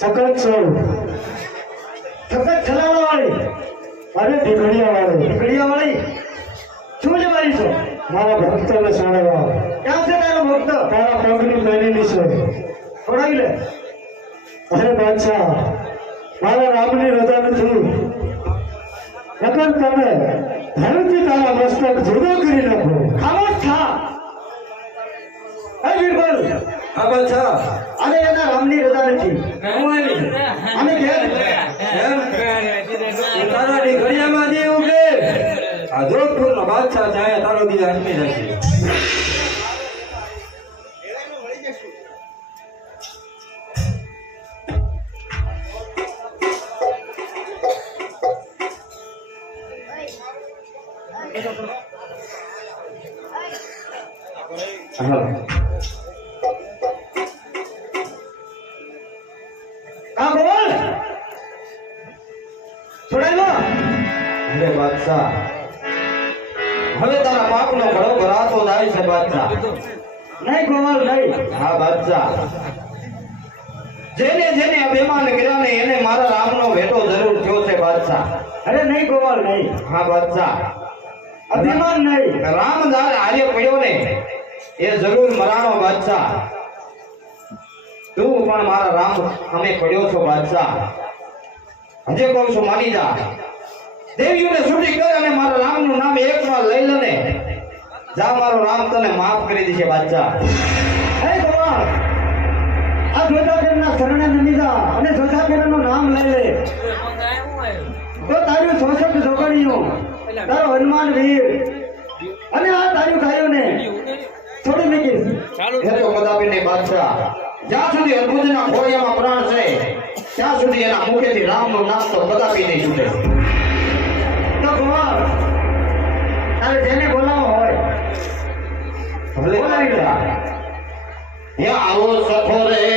સખત છો સખત છલાવવા વાળી અરે ઢીકડીયા વાળી શું જવાય છો મારા ભક્તોને સાણવા ક્યાં છે તારો ભક્ત તારા પગની પહેરેલી છે છોડાવી લે અરે બાદશાહ મારા રામની રજા નથી નકર તમે ધરતી તારા મસ્તક જુદો કરી નાખો ખામોશ થા હે વીરબલ હા બાદશાહ આજે એના રામની રજા નથી અને ઘેર તારા ઢીકડીયામાં જે ઉગે આ જોધપુરનો બાદશાહ જાય તારો દી આદમી નથી હા બોલ છોડાવી લો અરે બાદશાહ હવે તારા પાપનો ઘડો ભરાતો જાય છે બાદશાહ નહીં ગોવાલ નહીં હા બાદશાહ જેને જેને અભિમાન કર્યા ને એને મારા રામનો ભેટો જરૂર થયો છે બાદશાહ અરે નહીં ગોવાલ નહીં હા બાદશાહ અભિમાન નહીં રામદાસ આર્ય પડ્યો ને એ જરૂર મરાનો બાદશાહ તું પણ મારા રામ અમે પડ્યો છો બાદશાહ હજે કહું છું માની જા દેવીઓને છૂટી કર અને મારા રામનું નામ એકવાર લઈ લે ને જા મારો રામ તને માફ કરી દેશે બાદશાહ હે ગોવાલ આ જોધાબેનના શરણે નમી જા અને જોધાબેનનું નામ લઈ લે તો તારું શોષક જોગણીઓ તારો હનુમાન વીર અને આ તારું ગાયોને છોડી મૂકીશ એ તો કદાપી નહીં બાદશાહ જ્યાં સુધી અર્બુદના ખોળિયામાં પ્રાણ છે ત્યાં સુધી એના મુખેથી રામનું નામ તો કદાપી નહીં છૂટે તો ગોવાલ તારે જેને બોલાવો હોય ભલે બોલાવી લે યા આવો સખો રે